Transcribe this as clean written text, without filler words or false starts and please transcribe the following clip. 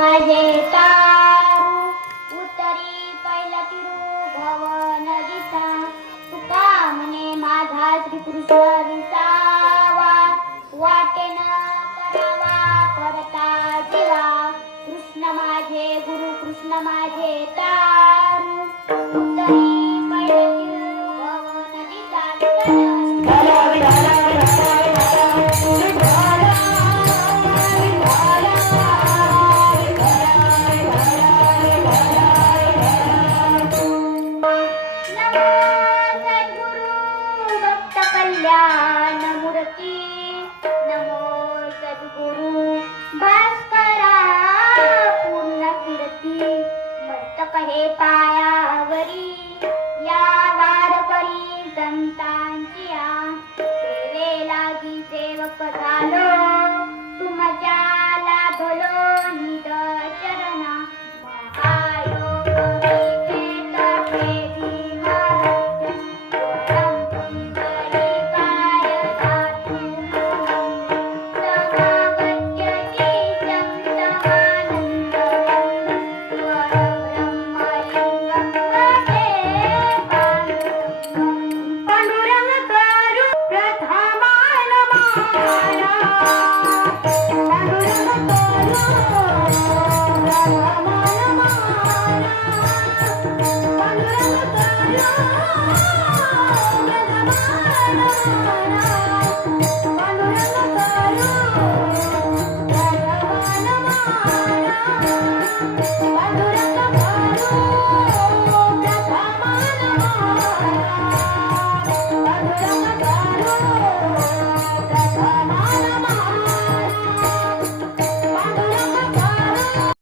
माझे तारू उतरी पहिला तिरू भवन दिसा तुका म्हणे माझा श्रीकृष्ण विसावा वाटेन करावा परता जीवा कृष्ण माझे गुरु कृष्ण माझे तारू उतरी पहिला तिरू भवन दिसा कल्याण मूर्ती नमो सद्गुरु भास्करा पूर्ण कीर्ती मस्तक हे पा